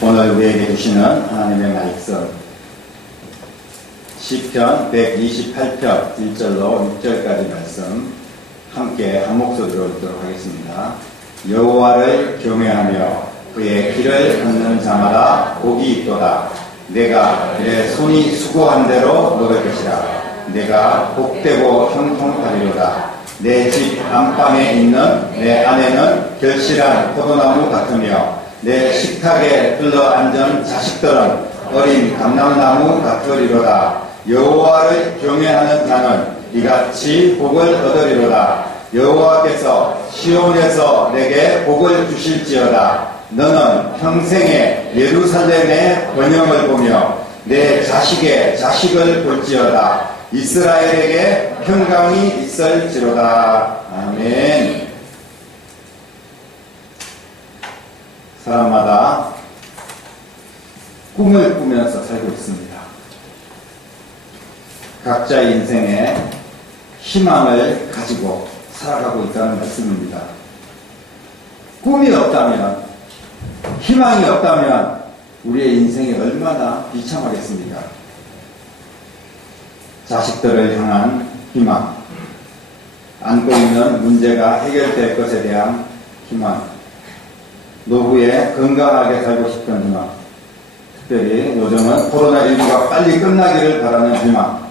오늘 우리에게 주시는 하나님의 말씀 시편 128편 1절로 6절까지 말씀 함께 한 목소리로 읽도록 하겠습니다. 여호와를 경외하며 그의 길을 걷는 자마다 복이 있도다. 내가 그의 손이 수고한 대로 먹을 것이라. 내가 복되고 형통하리로다. 내 집 안방에 있는 내 아내는 결실한 포도나무 같으며 내 식탁에 흘러앉은 자식들은 어린 감람나무 같으리로다. 여호와를 경외하는 자는 이같이 복을 얻으리로다. 여호와께서 시온에서 내게 복을 주실지어다. 너는 평생에 예루살렘의 번영을 보며 내 자식의 자식을 볼지어다. 이스라엘에게 평강이 있을지로다. 아멘. 사람마다 꿈을 꾸면서 살고 있습니다. 각자의 인생에 희망을 가지고 살아가고 있다는 말씀입니다. 꿈이 없다면, 희망이 없다면 우리의 인생이 얼마나 비참하겠습니까? 자식들을 향한 희망, 안고 있는 문제가 해결될 것에 대한 희망, 노후에 건강하게 살고 싶은 희망, 특별히 요즘은 코로나19가 빨리 끝나기를 바라는 희망.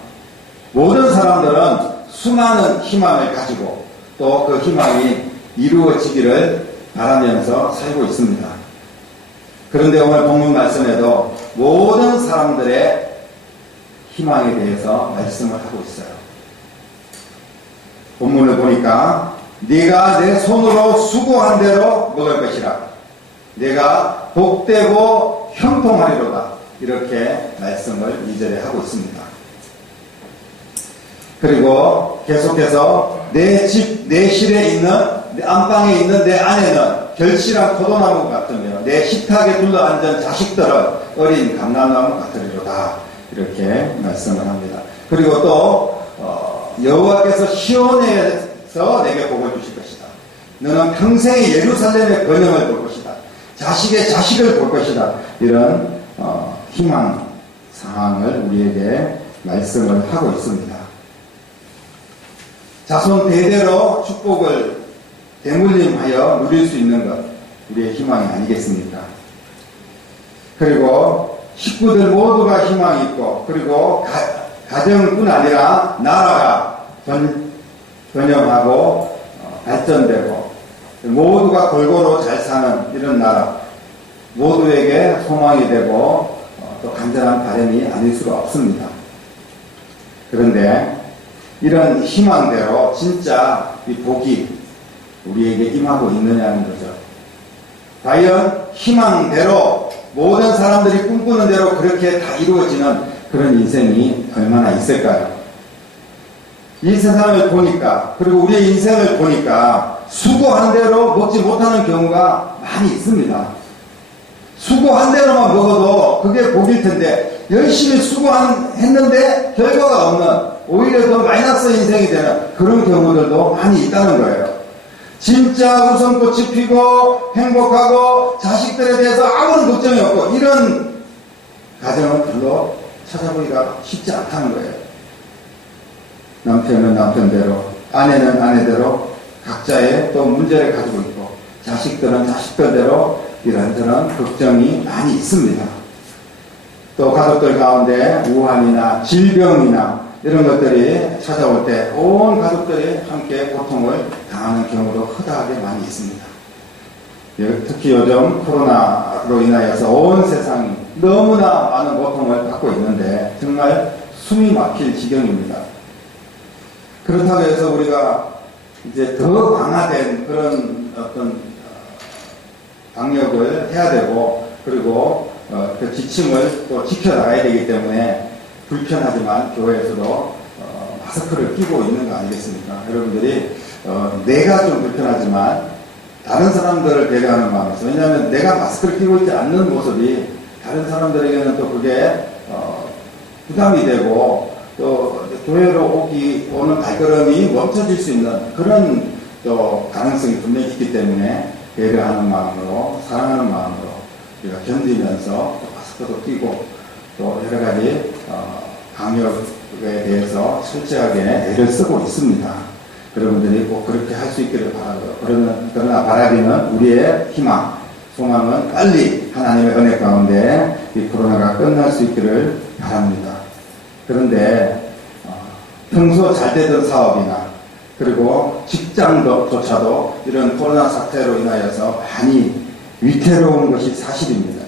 모든 사람들은 수많은 희망을 가지고 또 그 희망이 이루어지기를 바라면서 살고 있습니다. 그런데 오늘 본문 말씀에도 모든 사람들의 희망에 대해서 말씀을 하고 있어요. 본문을 보니까 네가 내 손으로 수고한 대로 먹을 것이라. 내가 복되고 형통하리로다. 이렇게 말씀을 2절에 하고 있습니다. 그리고 계속해서 내 집, 내 실에 있는, 내 안방에 있는 내 아내는 결실한 포도나무 같으며 내 식탁에 둘러앉은 자식들은 어린 감람나무 같으리로다. 이렇게 말씀을 합니다. 그리고 또 여호와께서 시온에서 내게 복을 주실 것이다. 너는 평생에 예루살렘의 번영을 볼 것이다. 자식의 자식을 볼 것이다. 이런 희망 사항을 우리에게 말씀을 하고 있습니다. 자손 대대로 축복을 대물림하여 누릴 수 있는 것, 우리의 희망이 아니겠습니까? 그리고 식구들 모두가 희망이 있고, 그리고 가정뿐 아니라 나라가 번영하고 발전되고 모두가 골고루 잘 사는 이런 나라, 모두에게 소망이 되고 또 간절한 바람이 아닐 수가 없습니다. 그런데 이런 희망대로 진짜 이 복이 우리에게 임하고 있느냐는 거죠. 과연 희망대로 모든 사람들이 꿈꾸는 대로 그렇게 다 이루어지는 그런 인생이 얼마나 있을까요? 이 세상을 보니까, 그리고 우리의 인생을 보니까 수고한 대로 먹지 못하는 경우가 많이 있습니다. 수고한 대로만 먹어도 그게 복일 텐데 열심히 수고했는데 결과가 없는, 오히려 더 마이너스 인생이 되는 그런 경우들도 많이 있다는 거예요. 진짜 웃음꽃이 피고 행복하고 자식들에 대해서 아무런 걱정이 없고 이런 가정은 별로 찾아보기가 쉽지 않다는 거예요. 남편은 남편대로, 아내는 아내대로 각자의 또 문제를 가지고 있고 자식들은 자식들대로 이런저런 걱정이 많이 있습니다. 또 가족들 가운데 우환이나 질병이나 이런 것들이 찾아올 때 온 가족들이 함께 고통을 당하는 경우도 허다하게 많이 있습니다. 특히 요즘 코로나로 인하여서 온 세상이 너무나 많은 고통을 받고 있는데 정말 숨이 막힐 지경입니다. 그렇다고 해서 우리가 이제 더 강화된 그런 어떤 방역을 해야 되고, 그리고 그 지침을 또 지켜나가야 되기 때문에 불편하지만 교회에서도 마스크를 끼고 있는 거 아니겠습니까? 여러분들이 내가 좀 불편하지만 다른 사람들을 배려하는 마음에서, 왜냐하면 내가 마스크를 끼고 있지 않는 모습이 다른 사람들에게는 또 그게 부담이 되고 또 교회로 오는 발걸음이 멈춰질 수 있는 그런 또 가능성이 분명히 있기 때문에 배려하는 마음으로, 사랑하는 마음으로 우리가 견디면서 또 마스크도 끼고 또 여러 가지 방역에 대해서 철저하게 애를 쓰고 있습니다. 여러분들이 꼭 그렇게 할 수 있기를 바라고요. 그러나 바라기는 우리의 희망, 소망은 빨리 하나님의 은혜 가운데 이 코로나가 끝날 수 있기를 바랍니다. 그런데 평소 잘 되던 사업이나 그리고 직장조차도 이런 코로나 사태로 인하여서 많이 위태로운 것이 사실입니다.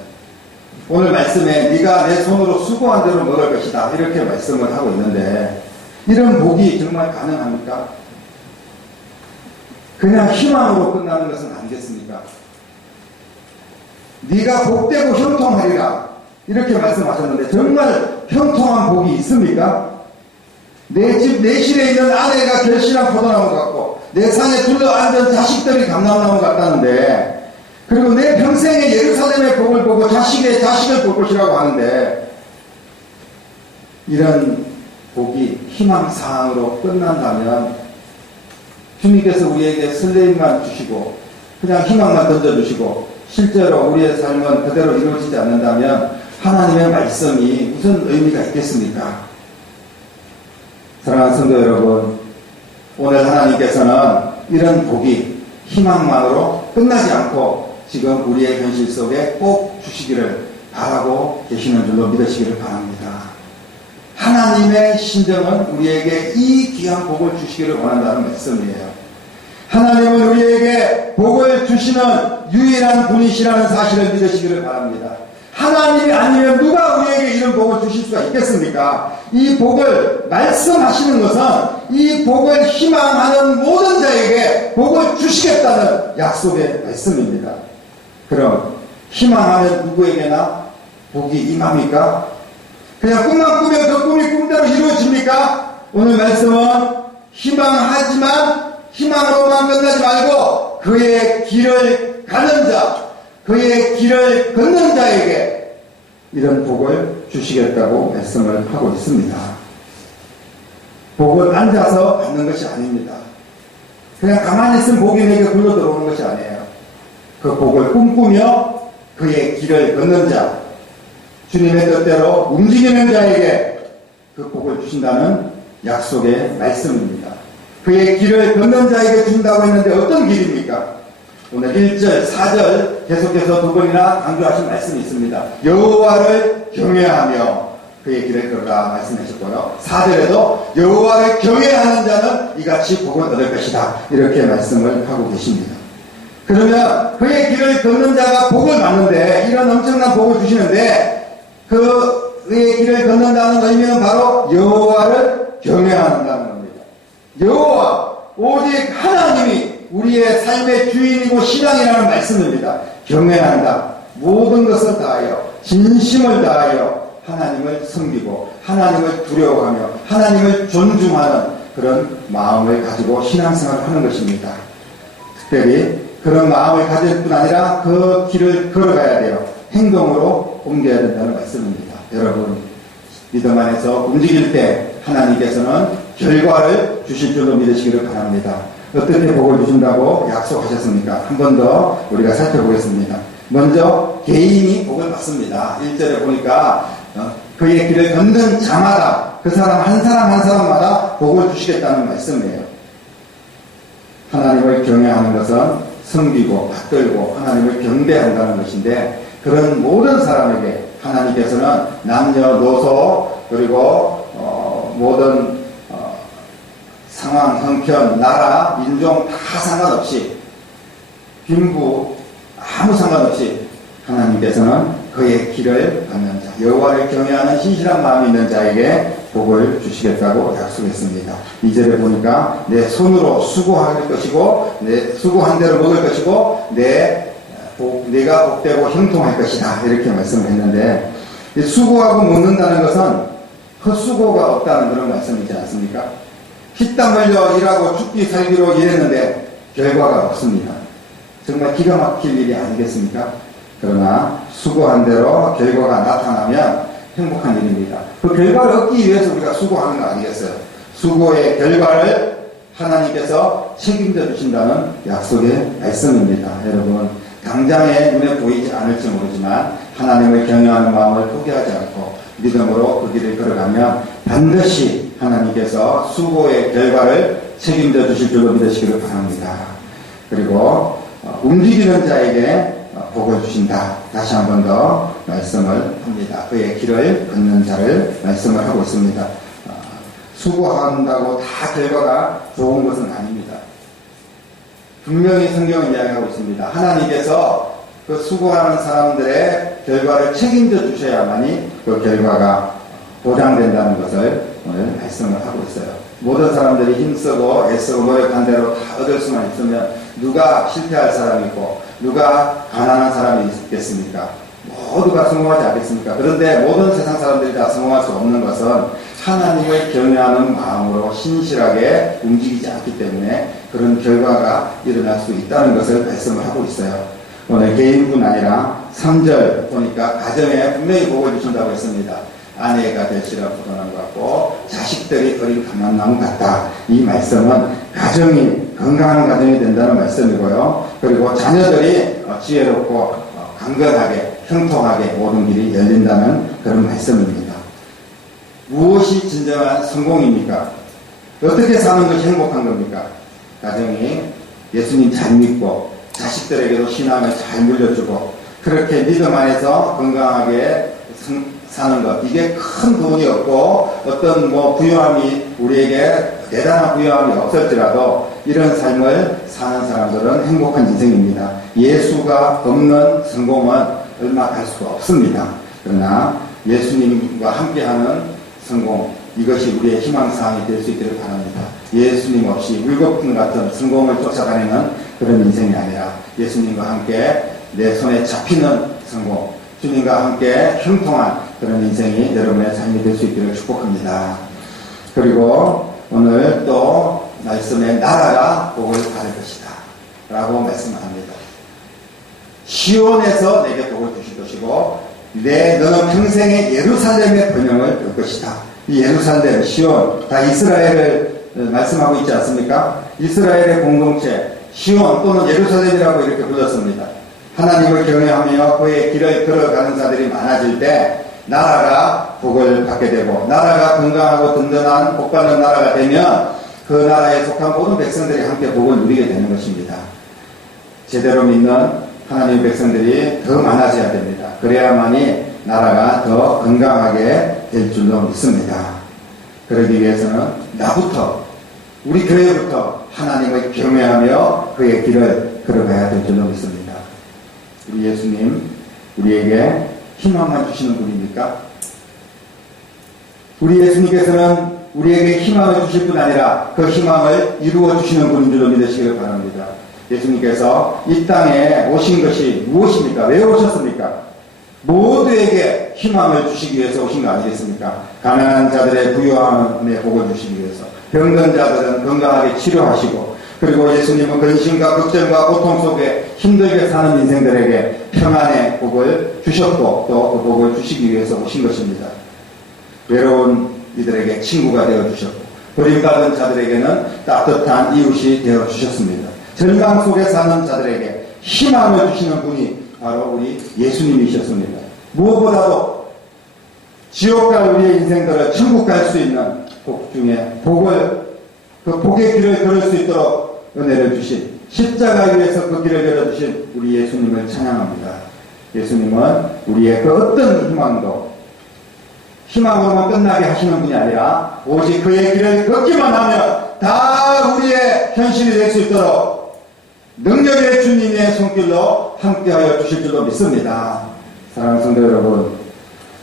오늘 말씀에 네가 내 손으로 수고한 대로 먹을 것이다 이렇게 말씀을 하고 있는데 이런 복이 정말 가능합니까? 그냥 희망으로 끝나는 것은 아니겠습니까? 네가 복되고 형통하리라 이렇게 말씀하셨는데 정말 형통한 복이 있습니까? 내 집 내실에 있는 아내가 결실한 포도나무 같고 내 산에 둘러앉은 자식들이 감람나무 같다는데 그리고 내 평생에 예루살렘의 복을 보고 자식의 자식을 볼 것이라고 하는데 이런 복이 희망사항으로 끝난다면 주님께서 우리에게 설레임만 주시고 그냥 희망만 던져주시고 실제로 우리의 삶은 그대로 이루어지지 않는다면 하나님의 말씀이 무슨 의미가 있겠습니까? 사랑하는 성도 여러분, 오늘 하나님께서는 이런 복이 희망만으로 끝나지 않고 지금 우리의 현실 속에 꼭 주시기를 바라고 계시는 줄로 믿으시기를 바랍니다. 하나님의 심정은 우리에게 이 귀한 복을 주시기를 원한다는 말씀이에요. 하나님은 우리에게 복을 주시는 유일한 분이시라는 사실을 믿으시기를 바랍니다. 하나님이 아니면 누가 우리에게 이런 복을 주실 수가 있겠습니까? 이 복을 말씀하시는 것은 이 복을 희망하는 모든 자에게 복을 주시겠다는 약속의 말씀입니다. 그럼 희망하는 누구에게나 복이 임합니까? 그냥 꿈만 꾸면 그 꿈이 꿈대로 이루어집니까? 오늘 말씀은 희망하지만 희망으로만 끝나지 말고 그의 길을 가는 자, 그의 길을 걷는 자에게 이런 복을 주시겠다고 말씀을 하고 있습니다. 복은 앉아서 받는 것이 아닙니다. 그냥 가만히 있으면 복이 내게 굴러 들어오는 것이 아니에요. 그 복을 꿈꾸며 그의 길을 걷는 자, 주님의 뜻대로 움직이는 자에게 그 복을 주신다는 약속의 말씀입니다. 그의 길을 걷는 자에게 주신다고 했는데 어떤 길입니까? 오늘 1절, 4절 계속해서 두 번이나 강조하신 말씀이 있습니다. 여호와를 경외하며 그의 길을 걸으라 말씀하셨고요. 4절에도 여호와를 경외하는 자는 이같이 복을 얻을 것이다 이렇게 말씀을 하고 계십니다. 그러면 그의 길을 걷는 자가 복을 받는데 이런 엄청난 복을 주시는데 그의 길을 걷는다는 의미는 바로 여호와를 경외한다는 겁니다. 여호와 오직 하나님이 우리의 삶의 주인이고 신앙이라는 말씀입니다. 경외한다. 모든 것을 다하여 진심을 다하여 하나님을 섬기고 하나님을 두려워하며 하나님을 존중하는 그런 마음을 가지고 신앙생활을 하는 것입니다. 특별히 그런 마음을 가질 뿐 아니라 그 길을 걸어가야 돼요. 행동으로 옮겨야 된다는 말씀입니다. 여러분, 믿음 안에서 움직일 때 하나님께서는 결과를 주실 줄로 믿으시기를 바랍니다. 어떻게 복을 주신다고 약속하셨습니까? 한 번 더 우리가 살펴보겠습니다. 먼저 개인이 복을 받습니다. 1절에 보니까 그의 길을 걷는 자마다 그 사람 한 사람마다 복을 주시겠다는 말씀이에요. 하나님을 경외하는 것은 섬기고 받들고 하나님을 경배한다는 것인데 그런 모든 사람에게 하나님께서는 남녀노소 그리고 모든 상황, 형편, 나라, 인종 다 상관없이 빈부 아무 상관없이 하나님께서는 그의 길을 걷는 자, 여호와를 경외하는 신실한 마음이 있는 자에게 복을 주시겠다고 약속했습니다. 2절에 보니까 내 손으로 수고할 것이고 내 수고한 대로 먹을 것이고 내가 복되고 형통할 것이다 이렇게 말씀을 했는데 수고하고 먹는다는 것은 헛수고가 없다는 그런 말씀이지 않습니까? 피땀 흘려 일하고 죽기 살기로 일했는데 결과가 없습니다. 정말 기가 막힐 일이 아니겠습니까? 그러나 수고한 대로 결과가 나타나면 행복한 일입니다. 그 결과를 얻기 위해서 우리가 수고하는 거 아니겠어요? 수고의 결과를 하나님께서 책임져 주신다는 약속의 말씀입니다. 여러분, 당장에 눈에 보이지 않을지 모르지만 하나님을 경외하는 마음을 포기하지 않고 믿음으로 그 길을 걸어가면 반드시 하나님께서 수고의 결과를 책임져 주실 줄로 믿으시기를 바랍니다. 그리고 움직이는 자에게 복을 주신다. 다시 한 번 더 말씀을 합니다. 그의 길을 걷는 자를 말씀을 하고 있습니다. 수고한다고 다 결과가 좋은 것은 아닙니다. 분명히 성경은 이야기하고 있습니다. 하나님께서 그 수고하는 사람들의 결과를 책임져 주셔야만이 그 결과가 보장된다는 것을 오늘 말씀을 하고 있어요. 모든 사람들이 힘쓰고 애쓰고 노력한 대로 다 얻을 수만 있으면 누가 실패할 사람이 있고 누가 가난한 사람이 있겠습니까? 모두가 성공하지 않겠습니까? 그런데 모든 세상 사람들이 다 성공할 수 없는 것은 하나님을 경외하는 마음으로 신실하게 움직이지 않기 때문에 그런 결과가 일어날 수 있다는 것을 말씀을 하고 있어요. 오늘 개인뿐 아니라 3절 보니까 가정에 분명히 복을 주신다고 했습니다. 아내가 될지라 부도난 것 같고 자식들이 어린 감람나무 같다. 이 말씀은 가정이 건강한 가정이 된다는 말씀이고요. 그리고 자녀들이 지혜롭고 강건하게 형통하게 모든 길이 열린다는 그런 말씀입니다. 무엇이 진정한 성공입니까? 어떻게 사는 것이 행복한 겁니까? 가정이 예수님 잘 믿고 자식들에게도 신앙을 잘 물려주고 그렇게 믿음 안에서 건강하게 사는 것, 이게 큰 돈이 없고 어떤 부유함이 우리에게 대단한 부유함이 없을지라도 이런 삶을 사는 사람들은 행복한 인생입니다. 예수가 없는 성공은 얼마 갈 수가 없습니다. 그러나 예수님과 함께하는 성공, 이것이 우리의 희망사항이 될 수 있기를 바랍니다. 예수님 없이 물거품 같은 성공을 쫓아다니는 그런 인생이 아니라 예수님과 함께 내 손에 잡히는 성공, 주님과 함께 형통한 그런 인생이 여러분의 삶이 될 수 있기를 축복합니다. 그리고 오늘 또 말씀에 나라가 복을 받을 것이다 라고 말씀합니다. 시온에서 내게 복을 주실 것이고 너는 평생에 예루살렘의 번영을 볼 것이다. 이 예루살렘, 시온, 다 이스라엘을 말씀하고 있지 않습니까? 이스라엘의 공동체, 시온 또는 예루살렘이라고 이렇게 불렀습니다. 하나님을 경외하며 그의 길을 걸어가는 자들이 많아질 때 나라가 복을 받게 되고 나라가 건강하고 든든한 복받는 나라가 되면 그 나라에 속한 모든 백성들이 함께 복을 누리게 되는 것입니다. 제대로 믿는 하나님의 백성들이 더 많아져야 됩니다. 그래야만이 나라가 더 건강하게 될 줄로 믿습니다. 그러기 위해서는 나부터, 우리 교회부터 하나님을 경외하며 그의 길을 걸어가야 될 줄로 믿습니다. 우리 예수님, 우리에게 희망만 주시는 분입니까? 우리 예수님께서는 우리에게 희망을 주실 뿐 아니라 그 희망을 이루어 주시는 분인 줄로 믿으시길 바랍니다. 예수님께서 이 땅에 오신 것이 무엇입니까? 왜 오셨습니까? 모두에게 희망을 주시기 위해서 오신 거 아니겠습니까? 가난한 자들의 부유함에 복을 주시기 위해서, 병든 자들은 건강하게 치료하시고, 그리고 예수님은 근심과 걱정과 고통 속에 힘들게 사는 인생들에게 평안의 복을 주셨고 또 그 복을 주시기 위해서 오신 것입니다. 외로운 이들에게 친구가 되어주셨고 버림받은 자들에게는 따뜻한 이웃이 되어주셨습니다. 절망 속에 사는 자들에게 희망을 주시는 분이 바로 우리 예수님이셨습니다. 무엇보다도 지옥 갈 우리의 인생들을 천국 갈 수 있는 복 중에 그 복의 길을 걸을 수 있도록 은혜를 주신, 십자가 위에서 그 길을 열어주신 우리 예수님을 찬양합니다. 예수님은 우리의 그 어떤 희망으로만 끝나게 하시는 분이 아니라 오직 그의 길을 걷기만 하면 다 우리의 현실이 될 수 있도록 능력의 주님의 손길로 함께하여 주실 줄로 믿습니다. 사랑하는 성도 여러분,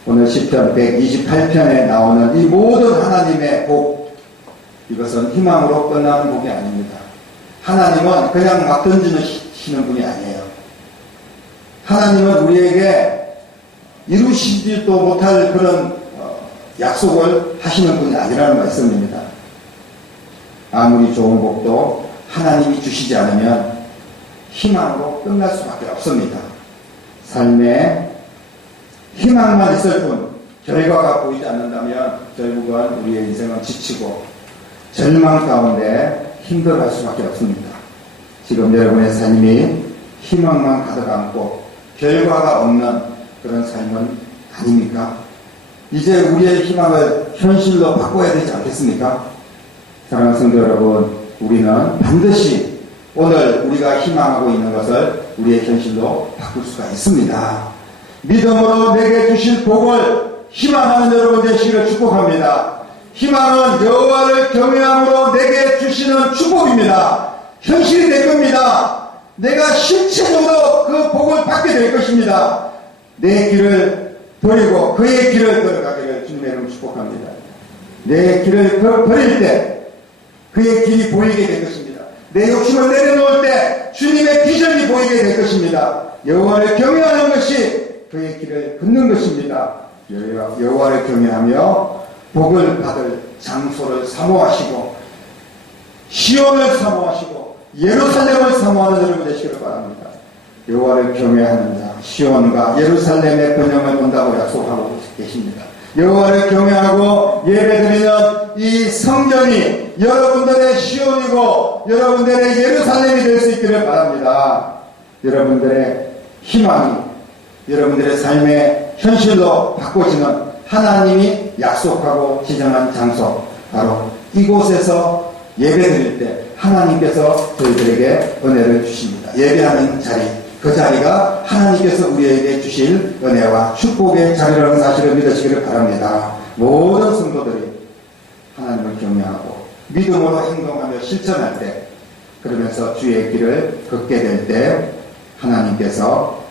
오늘 시편 128편에 나오는 이 모든 하나님의 복, 이것은 희망으로 끝나는 복이 아닙니다. 하나님은 그냥 막 던지시는 분이 아니에요. 하나님은 우리에게 이루시지도 못할 그런 약속을 하시는 분이 아니라는 말씀입니다. 아무리 좋은 복도 하나님이 주시지 않으면 희망으로 끝날 수밖에 없습니다. 삶에 희망만 있을 뿐 결과가 보이지 않는다면 결국은 우리의 인생은 지치고 절망 가운데 힘들어할 수밖에 없습니다. 지금 여러분의 삶이 희망만 가득 안고 결과가 없는 그런 삶은 아닙니까? 이제 우리의 희망을 현실로 바꿔야 되지 않겠습니까? 사랑하는 성도 여러분, 우리는 반드시 오늘 우리가 희망하고 있는 것을 우리의 현실로 바꿀 수가 있습니다. 믿음으로 내게 주실 복을 희망하는 여러분 되시기를 축복합니다. 희망은 여호와를 경외함으로 내게 주시는 축복입니다. 현실이 될 겁니다. 내가 실체적으로 그 복을 받게 될 것입니다. 내 길을 버리고 그의 길을 걸어가기를 주님의 이름으로 축복합니다. 내 길을 버릴 때 그의 길이 보이게 될 것입니다. 내 욕심을 내려놓을 때 주님의 비전이 보이게 될 것입니다. 여호와를 경외하는 것이 그의 길을 걷는 것입니다. 여호와를 경외하며 복을 받을 장소를 사모하시고 시온을 사모하시고 예루살렘을 사모하는 여러분 되시기를 바랍니다. 여호와를 경외하는 자 시온과 예루살렘의 번영을 본다고 약속하고 계십니다. 여호와를 경외하고 예배드리는 이 성전이 여러분들의 시온이고 여러분들의 예루살렘이 될 수 있기를 바랍니다. 여러분들의 희망이 여러분들의 삶의 현실로 바꿔지는 하나님이 약속하고 지정한 장소, 바로 이곳에서 예배드릴 때 하나님께서 저희들에게 은혜를 주십니다. 예배하는 자리, 그 자리가 하나님께서 우리에게 주실 은혜와 축복의 자리라는 사실을 믿으시기를 바랍니다. 모든 성도들이 하나님을 경외하고 믿음으로 행동하며 실천할 때, 그러면서 주의 길을 걷게 될 때 하나님께서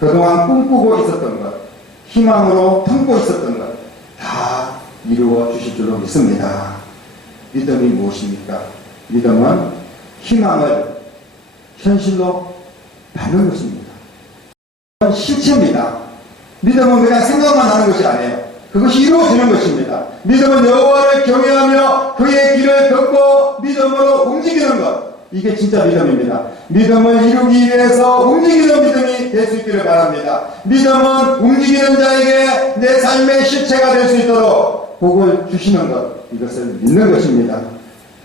그동안 꿈꾸고 있었던 것, 희망으로 품고 있었던 것 다 이루어 주실 줄로 믿습니다. 믿음이 무엇입니까? 믿음은 희망을 현실로 받는 것입니다. 실체입니다. 믿음은 그냥 생각만 하는 것이 아니에요. 그것이 이루어지는 것입니다. 믿음은 여호와를 경외하며 그의 길을 걷고 믿음으로 움직이는 것. 이게 진짜 믿음입니다. 믿음을 이루기 위해서 움직이는 믿음이 될 수 있기를 바랍니다. 믿음은 움직이는 자에게 내 삶의 실체가 될 수 있도록 복을 주시는 것, 이것을 믿는 것입니다.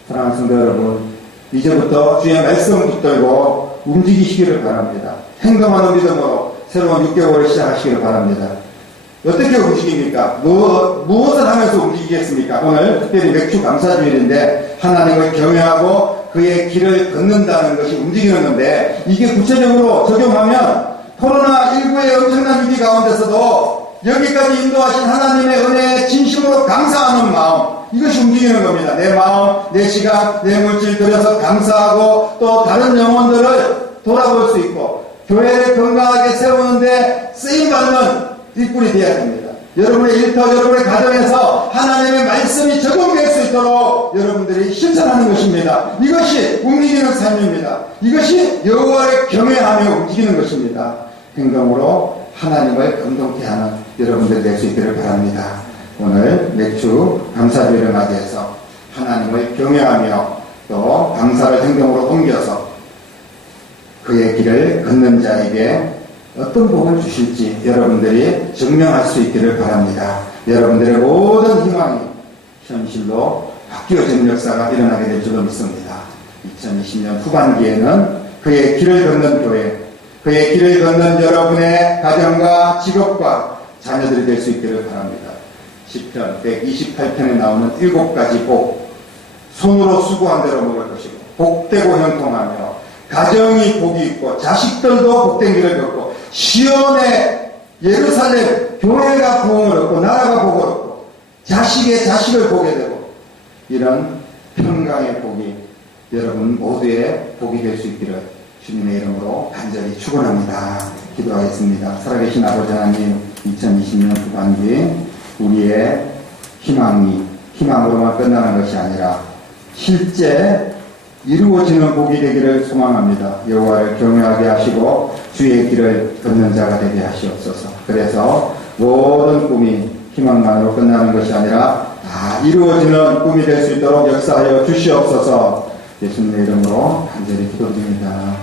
사랑하는 성도 여러분, 이제부터 주의 말씀 붙들고 움직이시기를 바랍니다. 행동하는 믿음으로 새로운 6개월을 시작하시기를 바랍니다. 어떻게 움직입니까? 무엇을 하면서 움직이겠습니까? 오늘 특별히 맥주 감사주일인데 하나님을 경외하고 그의 길을 걷는다는 것이 움직이는 건데, 이게 구체적으로 적용하면 코로나19의 엄청난 위기 가운데서도 여기까지 인도하신 하나님의 은혜에 진심으로 감사하는 마음, 이것이 움직이는 겁니다. 내 마음, 내 시간, 내 물질 들여서 감사하고 또 다른 영혼들을 돌아볼 수 있고 교회를 건강하게 세우는데 쓰임받는 일꾼이 되어야 됩니다. 여러분의 일터, 여러분의 가정에서 하나님의 말씀이 적용될 수 있도록 여러분들이 실천하는 것입니다. 이것이 움직이는 삶입니다. 이것이 여호와를 경외하며 움직이는 것입니다. 행동으로 하나님을 감동케 하는 여러분들이 될 수 있기를 바랍니다. 오늘 맥주 감사주일을 맞이해서 하나님을 경외하며 또 감사를 행동으로 옮겨서 그의 길을 걷는 자에게 어떤 복을 주실지 여러분들이 증명할 수 있기를 바랍니다. 여러분들의 모든 희망이 현실로 바뀌어지는 역사가 일어나게 될 줄로 믿습니다. 2020년 후반기에는 그의 길을 걷는 교회, 그의 길을 걷는 여러분의 가정과 직업과 자녀들이 될 수 있기를 바랍니다. 시편 128편에 나오는 7가지 복, 손으로 수고한 대로 먹을 것이고 복되고 형통하며 가정이 복이 있고 자식들도 복된 길을 걷고 시온의 예루살렘 교회가 부흥을 얻고 나라가 복을 얻고 자식의 자식을 보게 되고 이런 평강의 복이 여러분 모두의 복이 될 수 있기를 주님의 이름으로 간절히 축원합니다. 기도하겠습니다. 살아계신 아버지 하나님, 2020년 후반기 우리의 희망으로만 끝나는 것이 아니라 실제 이루어지는 복이 되기를 소망합니다. 여호와를 경외하게 하시고 주의 길을 걷는 자가 되게 하시옵소서. 그래서 모든 꿈이 희망만으로 끝나는 것이 아니라 다 이루어지는 꿈이 될 수 있도록 역사하여 주시옵소서. 예수님의 이름으로 간절히 기도드립니다.